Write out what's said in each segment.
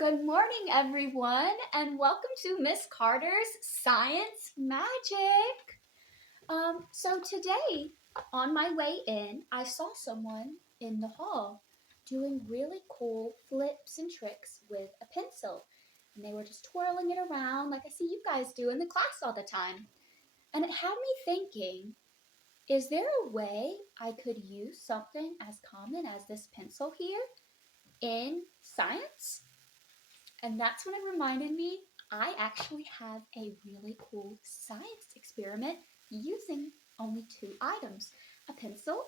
Good morning, everyone, and welcome to Miss Carter's Science Magic. So today, on my way in, I saw someone in the hall doing really cool flips and tricks with a pencil. And they were just twirling it around like I see you guys do in the class all the time. And it had me thinking, is there a way I could use something as common as this pencil here in science? And that's when it reminded me I actually have a really cool science experiment using only two items, a pencil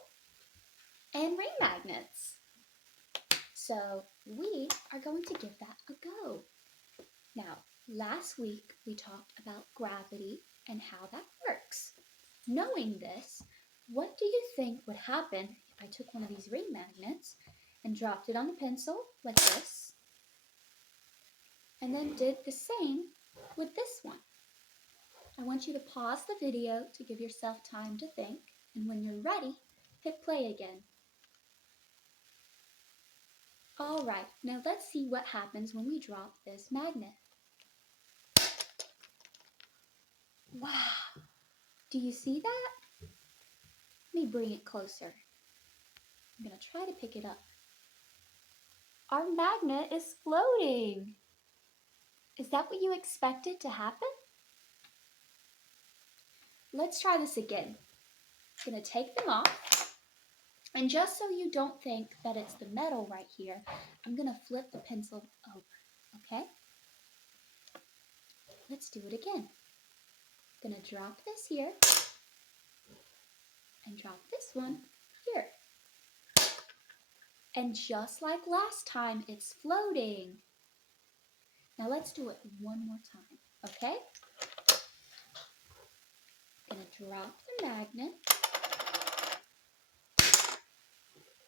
and ring magnets. So we are going to give that a go. Now, last week we talked about gravity and how that works. Knowing this, what do you think would happen if I took one of these ring magnets and dropped it on the pencil like this, and then did the same with this one? I want you to pause the video to give yourself time to think, and when you're ready, hit play again. All right, now let's see what happens when we drop this magnet. Wow, do you see that? Let me bring it closer. I'm gonna try to pick it up. Our magnet is floating. Is that what you expected to happen? Let's try this again. I'm gonna take them off. And just so you don't think that it's the metal right here, I'm gonna flip the pencil over, okay? Let's do it again. I'm gonna drop this here and drop this one here. And just like last time, it's floating. Now let's do it one more time, okay? I'm gonna drop the magnet.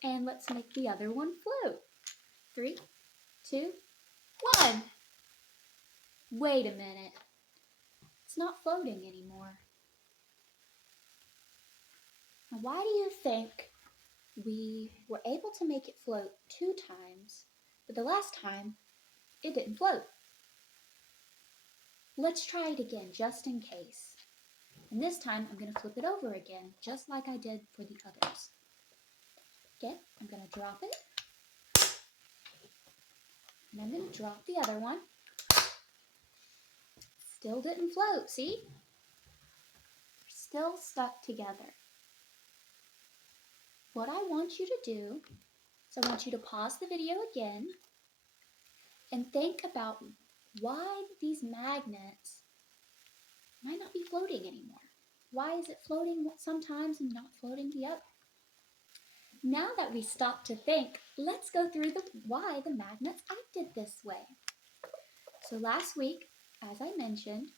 And let's make the other one float. 3, 2, 1. Wait a minute. It's not floating anymore. Now, why do you think we were able to make it float 2 times, but the last time it didn't float? Let's try it again, just in case. And this time, I'm going to flip it over again, just like I did for the others. Okay, I'm going to drop it. And I'm going to drop the other one. Still didn't float, see? We're still stuck together. What I want you to do is I want you to pause the video again and think about why these magnets might not be floating anymore. Why is it floating sometimes and not floating the other? Now that we stopped to think, let's go through why the magnets acted this way. So last week, as I mentioned,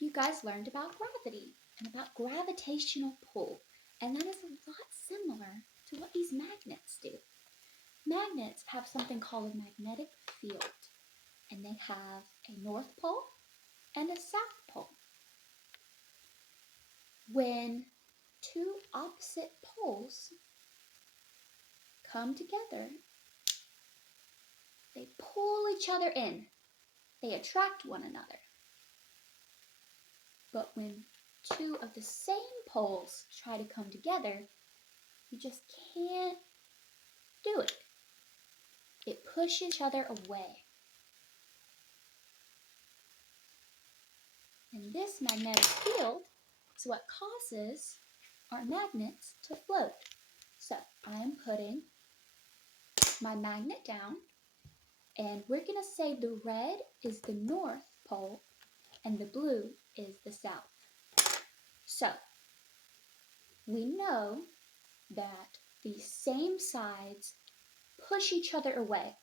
you guys learned about gravity and about gravitational pull, and that is a lot similar to what these magnets do. Magnets have something called a magnetic field, and they have a north pole and a south pole. When two opposite poles come together, they pull each other in. They attract one another. But when two of the same poles try to come together, you just can't do it. It pushes each other away. And this magnetic field is what causes our magnets to float. So I'm putting my magnet down, and we're going to say the red is the north pole and the blue is the south. So we know that these same sides push each other away.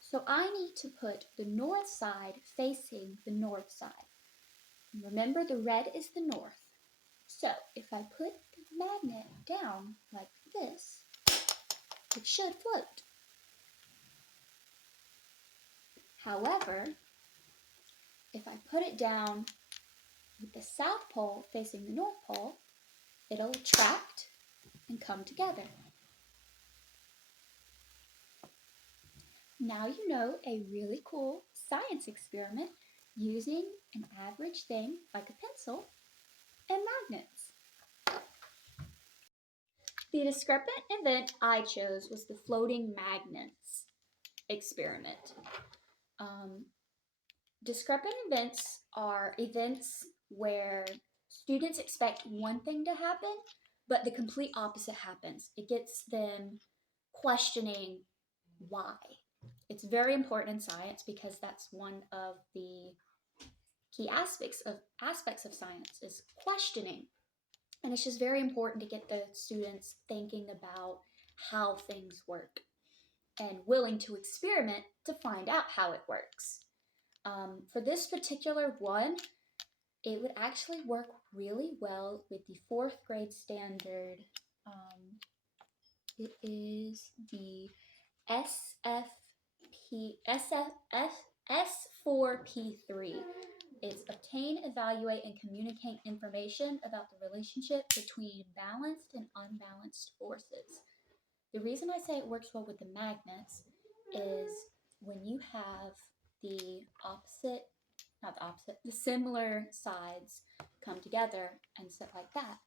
So I need to put the north side facing the north side. Remember, the red is the north. So if I put the magnet down like this, it should float. However, if I put it down with the south pole facing the north pole, it'll attract and come together. Now you know a really cool science experiment using an average thing like a pencil and magnets. The discrepant event I chose was the floating magnets experiment. Um, Discrepant events are events where students expect one thing to happen, but the complete opposite happens. It gets them questioning why. It's very important in science because that's one of the key aspects of science is questioning. And it's just very important to get the students thinking about how things work and willing to experiment to find out how it works. For this particular one, it would actually work really well with the fourth grade standard. It is the S4P3. It's obtain, evaluate, and communicate information about the relationship between balanced and unbalanced forces. The reason I say it works well with the magnets is when you have the opposite, not the opposite, the similar sides come together and sit like that,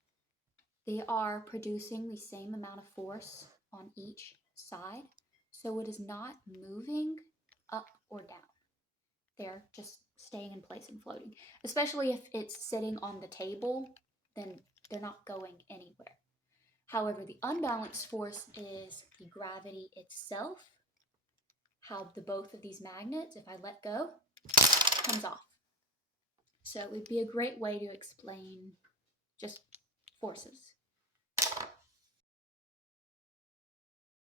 they are producing the same amount of force on each side. So it is not moving up or down. They're just staying in place and floating. Especially if it's sitting on the table, then they're not going anywhere. However, the unbalanced force is the gravity itself, how the both of these magnets, if I let go, comes off. So it would be a great way to explain just forces.